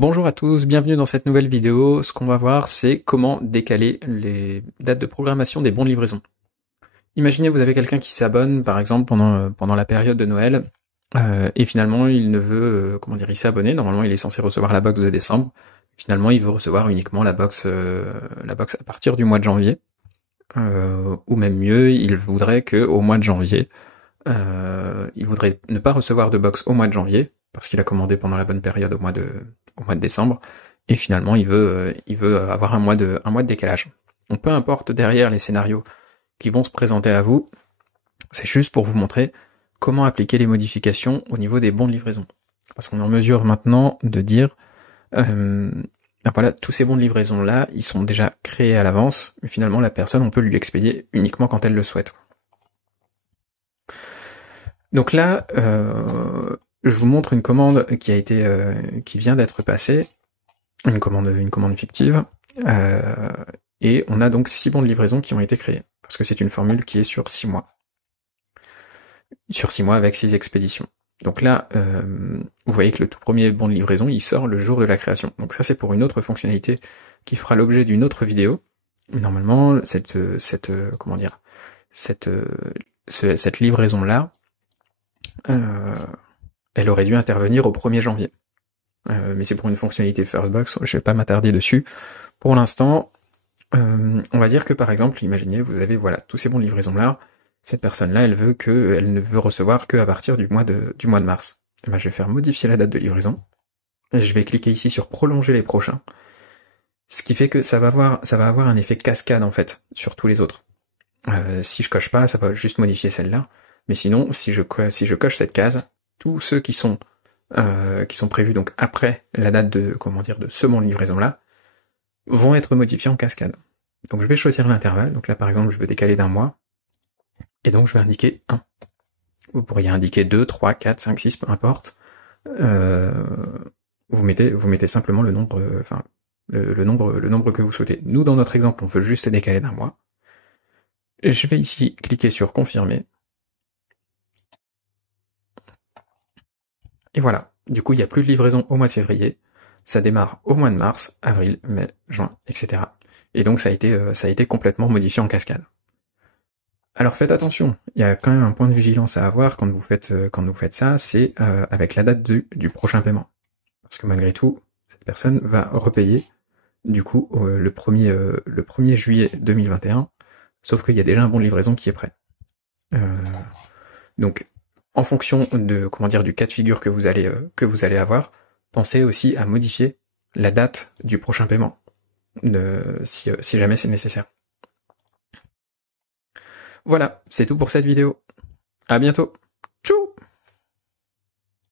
Bonjour à tous, bienvenue dans cette nouvelle vidéo. Ce qu'on va voir, c'est comment décaler les dates de programmation des bons de livraison. Imaginez vous avez quelqu'un qui s'abonne, par exemple, pendant la période de Noël, et finalement il ne veut, il s'est abonné, normalement il est censé recevoir la box de décembre, finalement il veut recevoir uniquement la box à partir du mois de janvier, ou même mieux, il voudrait que au mois de janvier, il voudrait ne pas recevoir de box au mois de janvier, parce qu'il a commandé pendant la bonne période au mois de décembre, et finalement il veut avoir un mois de décalage. Donc peu importe derrière les scénarios qui vont se présenter à vous, c'est juste pour vous montrer comment appliquer les modifications au niveau des bons de livraison. Parce qu'on est en mesure maintenant de dire, voilà, tous ces bons de livraison là, ils sont déjà créés à l'avance, mais finalement la personne, on peut lui expédier uniquement quand elle le souhaite. Donc là, je vous montre une commande qui vient d'être passée, une commande fictive, et on a donc 6 bons de livraison qui ont été créés, parce que c'est une formule qui est sur 6 mois. Sur 6 mois avec 6 expéditions. Donc là, vous voyez que le tout premier bon de livraison, il sort le jour de la création. Donc ça, c'est pour une autre fonctionnalité qui fera l'objet d'une autre vidéo. Normalement, cette livraison-là, elle aurait dû intervenir au 1er janvier. Mais c'est pour une fonctionnalité Firstbox, je vais pas m'attarder dessus. Pour l'instant, on va dire que par exemple, imaginez, vous avez voilà tous ces bons de livraison-là, cette personne-là, elle ne veut recevoir que à partir du mois de mars. Et ben, je vais faire modifier la date de livraison. Et je vais cliquer ici sur prolonger les prochains. Ce qui fait que ça va avoir un effet cascade en fait sur tous les autres. Si je coche pas, ça va juste modifier celle-là. Mais sinon, si je coche cette case, tous ceux qui sont prévus donc après la date de ce bon de livraison-là vont être modifiés en cascade. Donc je vais choisir l'intervalle. Donc là par exemple, je veux décaler d'un mois. Et donc je vais indiquer 1. Vous pourriez indiquer 2, 3, 4, 5, 6, peu importe. Vous mettez simplement le nombre, le nombre que vous souhaitez. Nous, dans notre exemple, on veut juste décaler d'un mois. Et je vais ici cliquer sur confirmer. Et voilà. Du coup, il n'y a plus de livraison au mois de février. Ça démarre au mois de mars, avril, mai, juin, etc. Et donc ça a été complètement modifié en cascade. Alors faites attention, il y a quand même un point de vigilance à avoir quand vous faites ça, c'est avec la date du prochain paiement. Parce que malgré tout, cette personne va repayer du coup le 1er juillet 2021, sauf qu'il y a déjà un bon de livraison qui est prêt. Donc en fonction du cas de figure que vous allez avoir, pensez aussi à modifier la date du prochain paiement, si jamais c'est nécessaire. Voilà, c'est tout pour cette vidéo. À bientôt.